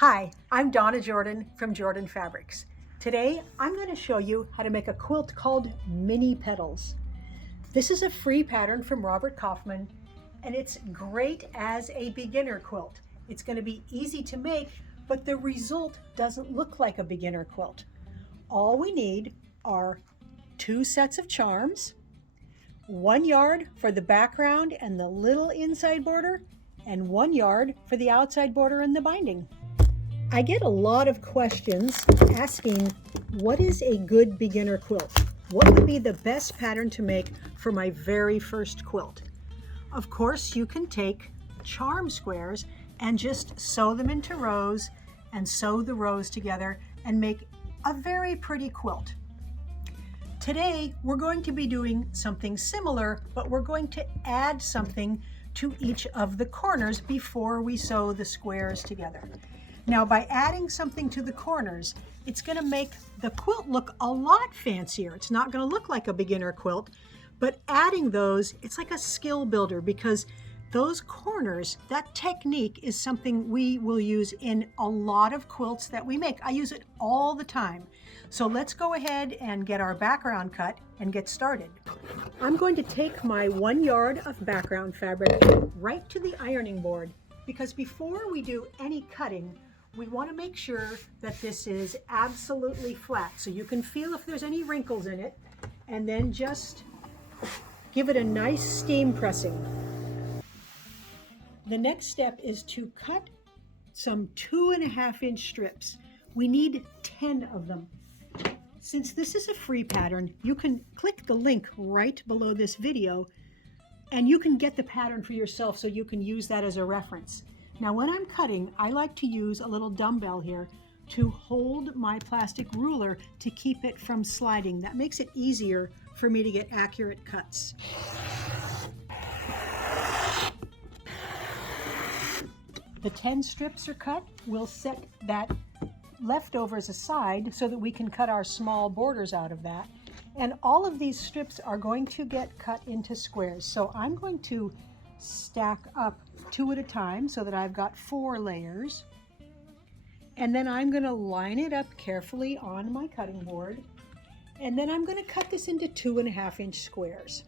Hi, I'm Donna Jordan from Jordan Fabrics. Today, I'm going to show you how to make a quilt called Mini Petals. This is a free pattern from Robert Kaufman, and it's great as a beginner quilt. It's going to be easy to make, but the result doesn't look like a beginner quilt. All we need are 2 sets of charms, 1 yard for the background and the little inside border, and 1 yard for the outside border and the binding. I get a lot of questions asking, what is a good beginner quilt? What would be the best pattern to make for my very first quilt? Of course, you can take charm squares and just sew them into rows and sew the rows together and make a very pretty quilt. Today, we're going to be doing something similar, but we're going to add something to each of the corners before we sew the squares together. Now, by adding something to the corners, it's going to make the quilt look a lot fancier. It's not going to look like a beginner quilt, but adding those, it's like a skill builder because those corners, that technique is something we will use in a lot of quilts that we make. I use it all the time. So let's go ahead and get our background cut and get started. I'm going to take my 1 yard of background fabric right to the ironing board because before we do any cutting, we want to make sure that this is absolutely flat so you can feel if there's any wrinkles in it, and then just give it a nice steam pressing. The next step is to cut some 2.5-inch strips. We need 10 of them. Since this is a free pattern, you can click the link right below this video and you can get the pattern for yourself so you can use that as a reference. Now, when I'm cutting, I like to use a little dumbbell here to hold my plastic ruler to keep it from sliding. That makes it easier for me to get accurate cuts. The 10 strips are cut. We'll set that leftovers aside so that we can cut our small borders out of that. And all of these strips are going to get cut into squares. So I'm going to stack up 2 at a time so that I've got 4 layers. And then I'm going to line it up carefully on my cutting board. And then I'm going to cut this into 2.5-inch squares.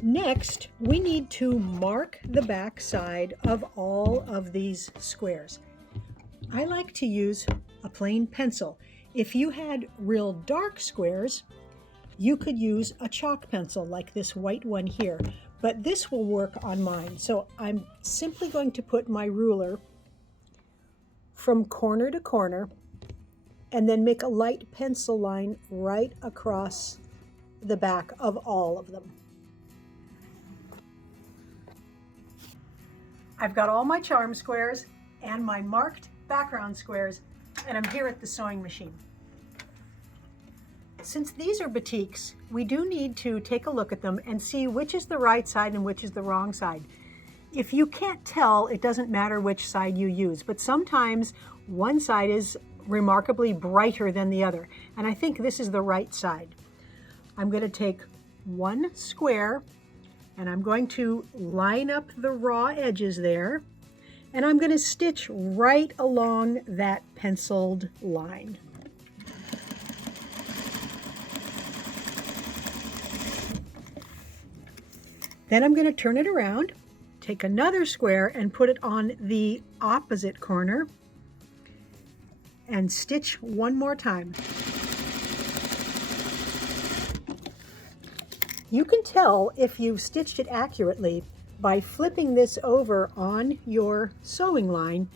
Next, we need to mark the back side of all of these squares. I like to use a plain pencil. If you had real dark squares, you could use a chalk pencil like this white one here, but this will work on mine. So I'm simply going to put my ruler from corner to corner and then make a light pencil line right across the back of all of them. I've got all my charm squares and my marked background squares, and I'm here at the sewing machine. Since these are batiks, we do need to take a look at them and see which is the right side and which is the wrong side. If you can't tell, it doesn't matter which side you use, but sometimes one side is remarkably brighter than the other, and I think this is the right side. I'm going to take 1 square and I'm going to line up the raw edges there, and I'm going to stitch right along that penciled line. Then I'm going to turn it around, take another square and put it on the opposite corner and stitch 1 more time. You can tell if you've stitched it accurately by flipping this over on your sewing line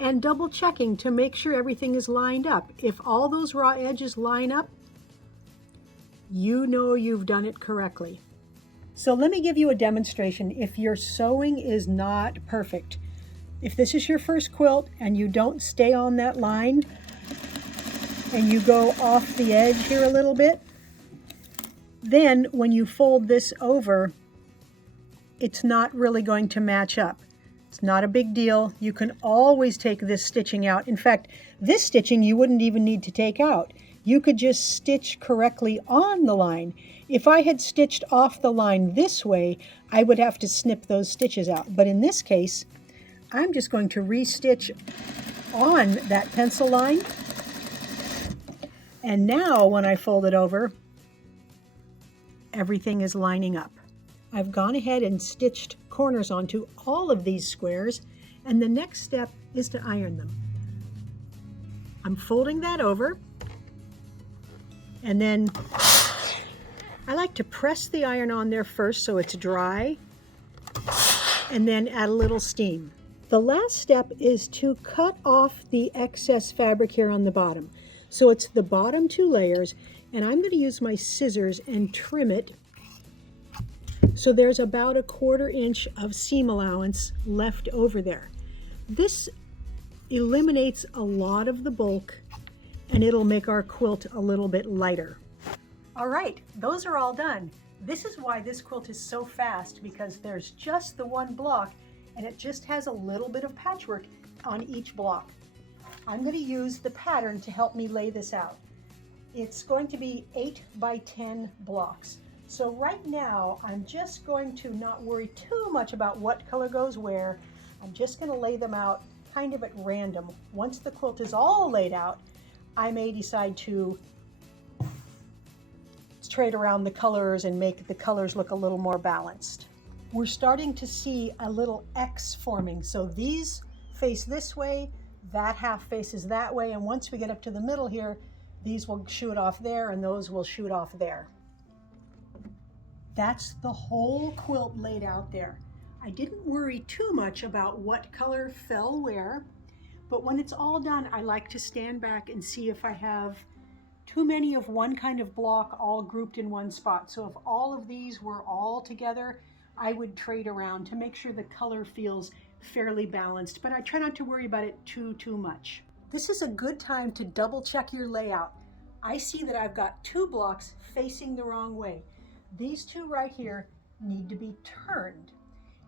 and double checking to make sure everything is lined up. If all those raw edges line up, you know you've done it correctly. So let me give you a demonstration if your sewing is not perfect. If this is your first quilt and you don't stay on that line and you go off the edge here a little bit, then when you fold this over, it's not really going to match up. It's not a big deal. You can always take this stitching out. In fact, this stitching you wouldn't even need to take out. You could just stitch correctly on the line. If I had stitched off the line this way, I would have to snip those stitches out. But in this case, I'm just going to restitch on that pencil line. And now when I fold it over, everything is lining up. I've gone ahead and stitched corners onto all of these squares, and the next step is to iron them. I'm folding that over, and then I like to press the iron on there first so it's dry, and then add a little steam. The last step is to cut off the excess fabric here on the bottom. So it's the bottom two layers, and I'm going to use my scissors and trim it so there's about a 1/4 inch of seam allowance left over there. This eliminates a lot of the bulk, and it'll make our quilt a little bit lighter. All right, those are all done. This is why this quilt is so fast, because there's just the one block, and it just has a little bit of patchwork on each block. I'm going to use the pattern to help me lay this out. It's going to be 8 by 10 blocks. So right now, I'm just going to not worry too much about what color goes where. I'm just going to lay them out kind of at random. Once the quilt is all laid out, I may decide to trade around the colors and make the colors look a little more balanced. We're starting to see a little X forming. So these face this way, that half faces that way, and once we get up to the middle here, these will shoot off there and those will shoot off there. That's the whole quilt laid out there. I didn't worry too much about what color fell where, but when it's all done, I like to stand back and see if I have too many of one kind of block all grouped in one spot. So if all of these were all together, I would trade around to make sure the color feels fairly balanced, but I try not to worry about it too much. This is a good time to double check your layout. I see that I've got 2 blocks facing the wrong way. These 2 right here need to be turned.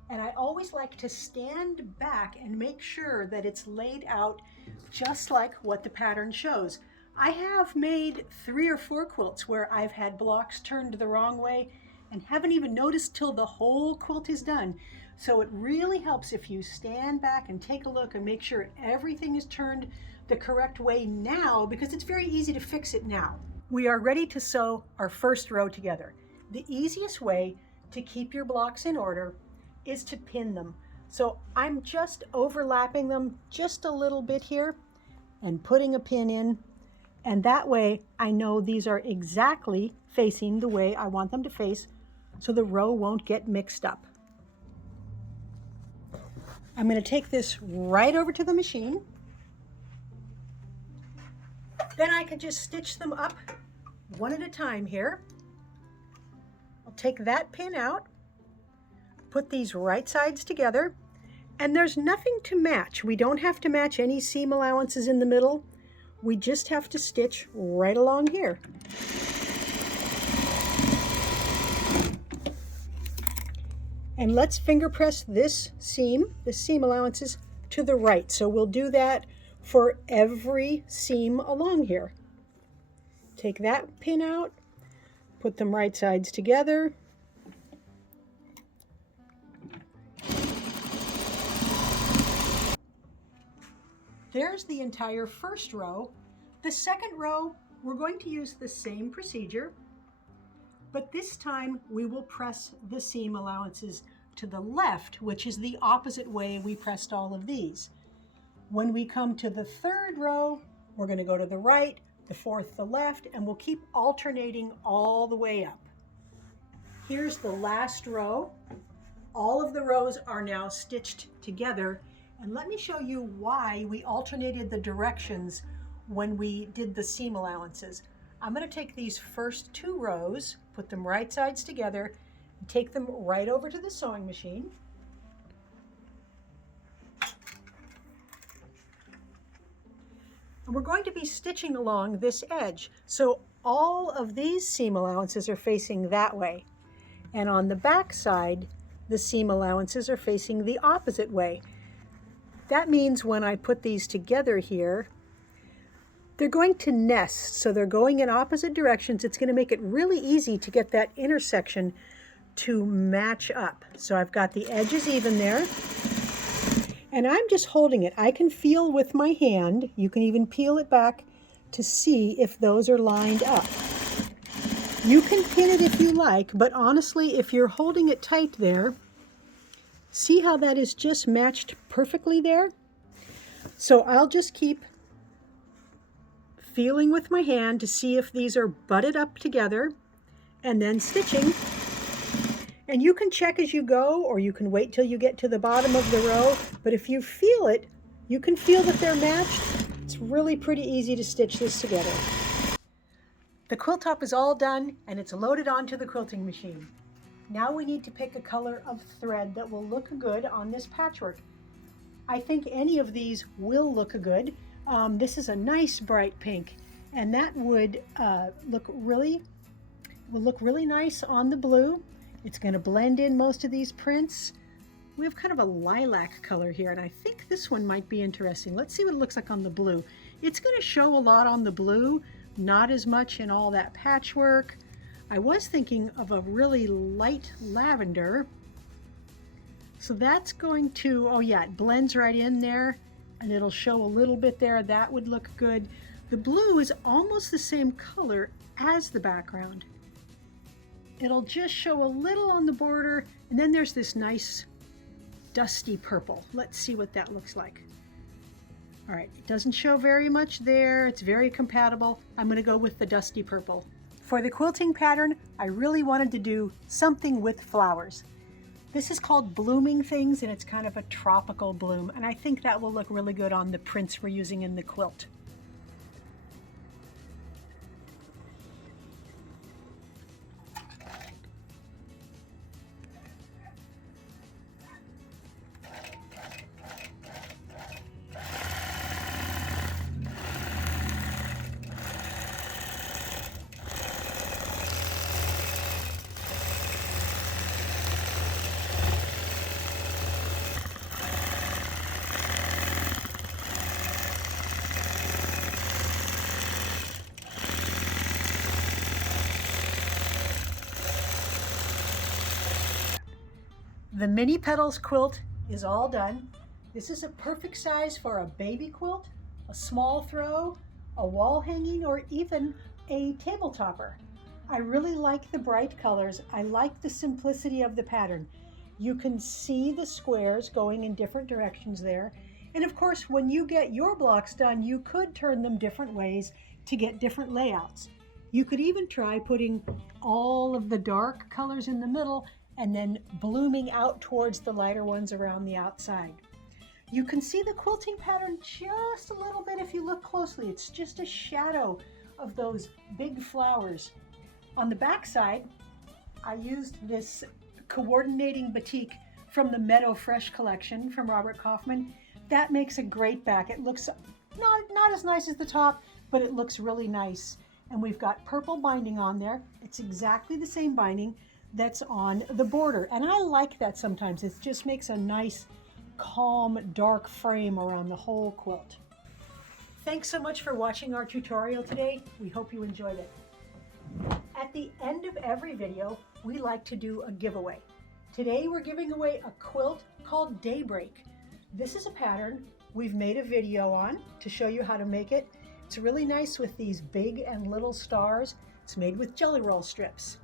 And I always like to stand back and make sure that it's laid out just like what the pattern shows. I have made 3 or 4 quilts where I've had blocks turned the wrong way and haven't even noticed till the whole quilt is done. So it really helps if you stand back and take a look and make sure everything is turned the correct way now, because it's very easy to fix it now. We are ready to sew our first row together. The easiest way to keep your blocks in order is to pin them. So I'm just overlapping them just a little bit here and putting a pin in, and that way I know these are exactly facing the way I want them to face, so the row won't get mixed up. I'm going to take this right over to the machine. Then I can just stitch them up one at a time here. I'll take that pin out, put these right sides together, and there's nothing to match. We don't have to match any seam allowances in the middle. We just have to stitch right along here. And let's finger press this seam, the seam allowances, to the right. So we'll do that for every seam along here. Take that pin out, put them right sides together. There's the entire first row. The second row, we're going to use the same procedure, but this time we will press the seam allowances to the left, which is the opposite way we pressed all of these. When we come to the third row, we're going to go to the right, the fourth the left, and we'll keep alternating all the way up. Here's the last row. All of the rows are now stitched together, and let me show you why we alternated the directions when we did the seam allowances. I'm going to take these first 2 rows, put them right sides together, and take them right over to the sewing machine. And we're going to be stitching along this edge. So all of these seam allowances are facing that way. And on the back side, the seam allowances are facing the opposite way. That means when I put these together here, they're going to nest, so they're going in opposite directions. It's going to make it really easy to get that intersection to match up. So I've got the edges even there. And I'm just holding it. I can feel with my hand, you can even peel it back to see if those are lined up. You can pin it if you like, but honestly, if you're holding it tight there, see how that is just matched perfectly there? So I'll just keep feeling with my hand to see if these are butted up together and then stitching. And you can check as you go, or you can wait till you get to the bottom of the row. But if you feel it, you can feel that they're matched. It's really pretty easy to stitch this together. The quilt top is all done and it's loaded onto the quilting machine. Now we need to pick a color of thread that will look good on this patchwork. I think any of these will look good. This is a nice bright pink, and that would look really nice on the blue. It's going to blend in most of these prints. We have kind of a lilac color here, and I think this one might be interesting. Let's see what it looks like on the blue. It's going to show a lot on the blue, not as much in all that patchwork. I was thinking of a really light lavender. So that's going to, oh yeah, it blends right in there, and it'll show a little bit there. That would look good. The blue is almost the same color as the background. It'll just show a little on the border, and then there's this nice dusty purple. Let's see what that looks like. All right, it doesn't show very much there. It's very compatible. I'm going to go with the dusty purple. For the quilting pattern, I really wanted to do something with flowers. This is called Blooming Things, and it's kind of a tropical bloom, and I think that will look really good on the prints we're using in the quilt. The mini Petals quilt is all done. This is a perfect size for a baby quilt, a small throw, a wall hanging, or even a table topper. I really like the bright colors. I like the simplicity of the pattern. You can see the squares going in different directions there. And of course, when you get your blocks done, you could turn them different ways to get different layouts. You could even try putting all of the dark colors in the middle and then blooming out towards the lighter ones around the outside. You can see the quilting pattern just a little bit if you look closely. It's just a shadow of those big flowers. On the back side, I used this coordinating batik from the Meadow Fresh collection from Robert Kaufman. That makes a great back. It looks not as nice as the top, but it looks really nice. And we've got purple binding on there. It's exactly the same binding that's on the border. And I like that sometimes. It just makes a nice, calm, dark frame around the whole quilt. Thanks so much for watching our tutorial today. We hope you enjoyed it. At the end of every video, we like to do a giveaway. Today we're giving away a quilt called Daybreak. This is a pattern we've made a video on to show you how to make it. It's really nice with these big and little stars. It's made with jelly roll strips.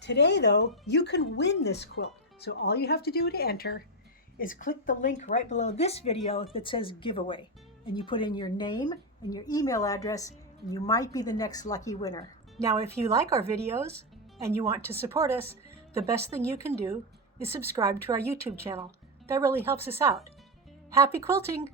Today though, you can win this quilt. So all you have to do to enter is click the link right below this video that says giveaway, and you put in your name and your email address, and you might be the next lucky winner. Now, if you like our videos and you want to support us, the best thing you can do is subscribe to our YouTube channel. That really helps us out. Happy quilting!